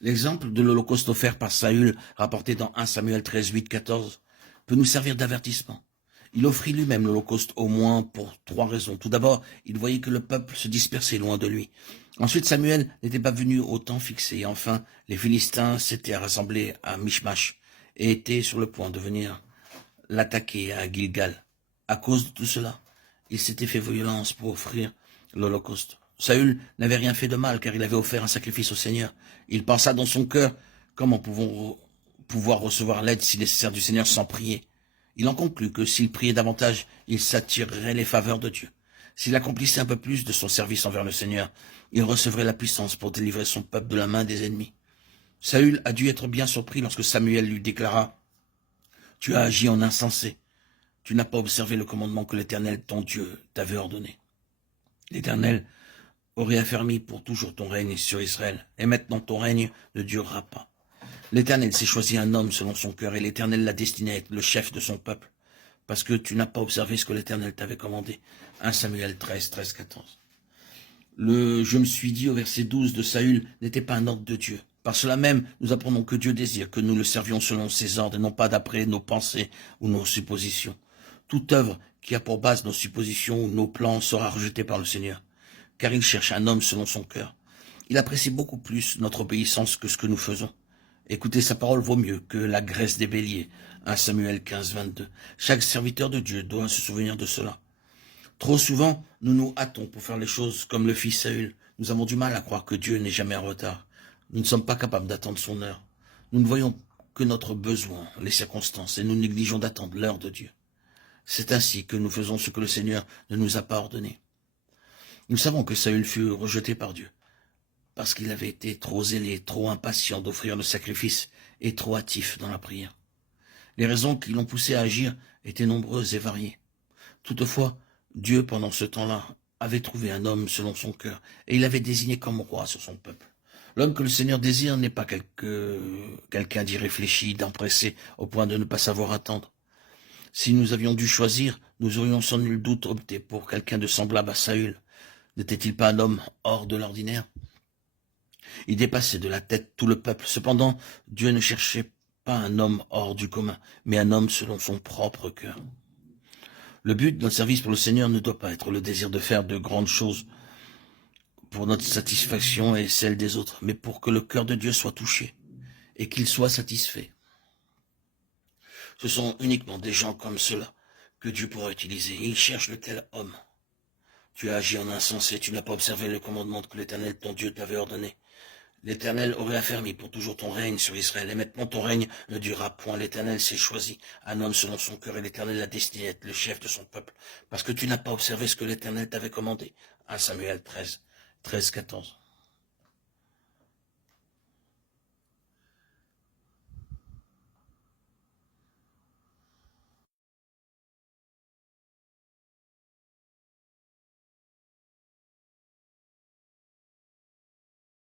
L'exemple de l'Holocauste offert par Saül, rapporté dans 1 Samuel 13, 8, 14, peut nous servir d'avertissement. Il offrit lui-même l'Holocauste au moins pour 3 raisons. Tout d'abord, il voyait que le peuple se dispersait loin de lui. Ensuite, Samuel n'était pas venu au temps fixé. Et enfin, les Philistins s'étaient rassemblés à Michmash et étaient sur le point de venir l'attaquer à Gilgal. À cause de tout cela, il s'était fait violence pour offrir l'Holocauste. Saül n'avait rien fait de mal car il avait offert un sacrifice au Seigneur. Il pensa dans son cœur, comment pouvons-nous pouvoir recevoir l'aide si nécessaire du Seigneur sans prier? Il en conclut que s'il priait davantage, il s'attirerait les faveurs de Dieu. S'il accomplissait un peu plus de son service envers le Seigneur, il recevrait la puissance pour délivrer son peuple de la main des ennemis. Saül a dû être bien surpris lorsque Samuel lui déclara « Tu as agi en insensé. Tu n'as pas observé le commandement que l'Éternel, ton Dieu, t'avait ordonné. L'Éternel aurait affermi pour toujours ton règne sur Israël, et maintenant ton règne ne durera pas. L'Éternel s'est choisi un homme selon son cœur, et l'Éternel l'a destiné à être le chef de son peuple, parce que tu n'as pas observé ce que l'Éternel t'avait commandé. 1 Samuel 13, 13, 14. Le « je me suis dit » au verset 12 de Saül n'était pas un ordre de Dieu. Par cela même, nous apprenons que Dieu désire que nous le servions selon ses ordres, et non pas d'après nos pensées ou nos suppositions. Toute œuvre qui a pour base nos suppositions ou nos plans sera rejetée par le Seigneur, car il cherche un homme selon son cœur. Il apprécie beaucoup plus notre obéissance que ce que nous faisons. Écouter sa parole vaut mieux que la graisse des béliers. 1 Samuel 15, 22. Chaque serviteur de Dieu doit se souvenir de cela. Trop souvent, nous nous hâtons pour faire les choses comme le fit Saül. Nous avons du mal à croire que Dieu n'est jamais en retard. Nous ne sommes pas capables d'attendre son heure. Nous ne voyons que notre besoin, les circonstances, et nous négligeons d'attendre l'heure de Dieu. C'est ainsi que nous faisons ce que le Seigneur ne nous a pas ordonné. Nous savons que Saül fut rejeté par Dieu, parce qu'il avait été trop zélé, trop impatient d'offrir le sacrifice et trop hâtif dans la prière. Les raisons qui l'ont poussé à agir étaient nombreuses et variées. Toutefois, Dieu, pendant ce temps-là, avait trouvé un homme selon son cœur, et il l'avait désigné comme roi sur son peuple. L'homme que le Seigneur désire n'est pas quelqu'un d'irréfléchi, d'empressé, au point de ne pas savoir attendre. Si nous avions dû choisir, nous aurions sans nul doute opté pour quelqu'un de semblable à Saül. N'était-il pas un homme hors de l'ordinaire? Il dépassait de la tête tout le peuple. Cependant, Dieu ne cherchait pas un homme hors du commun, mais un homme selon son propre cœur. Le but de notre service pour le Seigneur ne doit pas être le désir de faire de grandes choses pour notre satisfaction et celle des autres, mais pour que le cœur de Dieu soit touché et qu'il soit satisfait. Ce sont uniquement des gens comme cela que Dieu pourra utiliser. Il cherche le tel homme. Tu as agi en insensé, tu n'as pas observé le commandement que l'Éternel, ton Dieu, t'avait ordonné. L'Éternel aurait affermi pour toujours ton règne sur Israël, et maintenant ton règne ne durera point. L'Éternel s'est choisi un homme selon son cœur, et l'Éternel l'a destiné à être le chef de son peuple, parce que tu n'as pas observé ce que l'Éternel t'avait commandé. 1 Samuel 13, 13, 14.